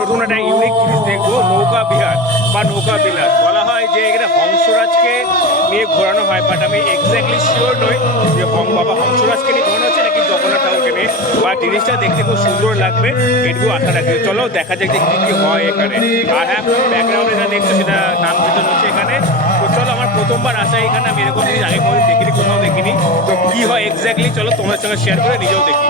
নতুন একটা ইউনিক জিনিস দেখবো, নৌকা বিহার বা নৌকা বিলাস। বলা হয় যে এখানে হংসরাজকে নিয়ে ঘোরানো হয়, বাট আমি এক্স্যাক্টলি শিওর নই যে বাবা হংসরাজকে নিয়ে ঘোরানো হচ্ছে নাকি জগন্নাথ ঠাকুরকে নিয়ে। বা জিনিসটা দেখতে খুব সুন্দর লাগবে, এটুকু আশা রাখি। চলো দেখা যাক যে কী কী হয় এখানে। আর হ্যাঁ, ব্যাকগ্রাউন্ডে যা দেখছো সেটা নাম কীর্তন হচ্ছে এখানে। তো চলো, আমার প্রথমবার আসা এখানে, আমি এরকম জিনিস আগে কোনোদিন দেখিনি, কোথাও দেখিনি। তো কী হয় এক্স্যাক্টলি চলো তোমার সঙ্গে শেয়ার করে নিজেও দেখি।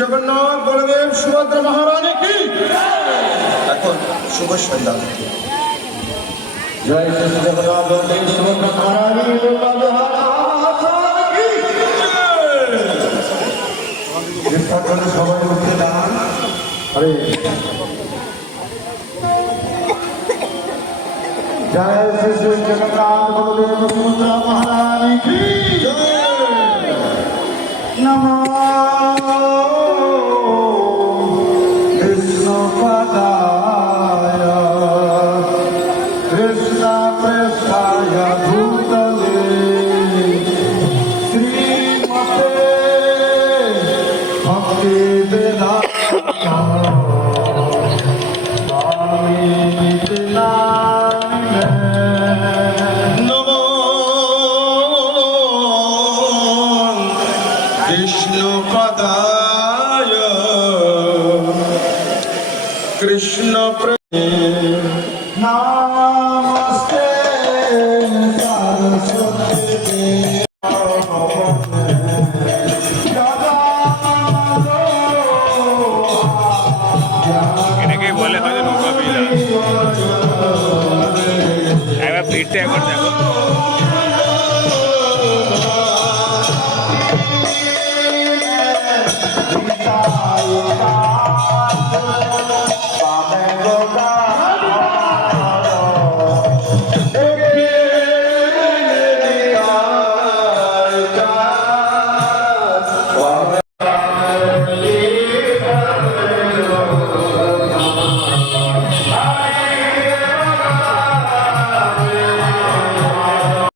জগন্নাথ বলদেব সুভদ্রা মহারানী কি। এখন শুভ সন্ধ্যা। জয় শ্রী জগন্নাথ বলদেব সুভদ্রা মহারানী সবাই উঠে দাঁড়ান। আরে জয় শ্রী জগন্নাথ বলদেব সুভদ্রা মহারানী কি। নমঃ कृष्ण नमस्ते सरस्वती এটাকে বলে হয়তো নৌকা বিলাস। একবার ভিড়টা একবার দেখো। Bye.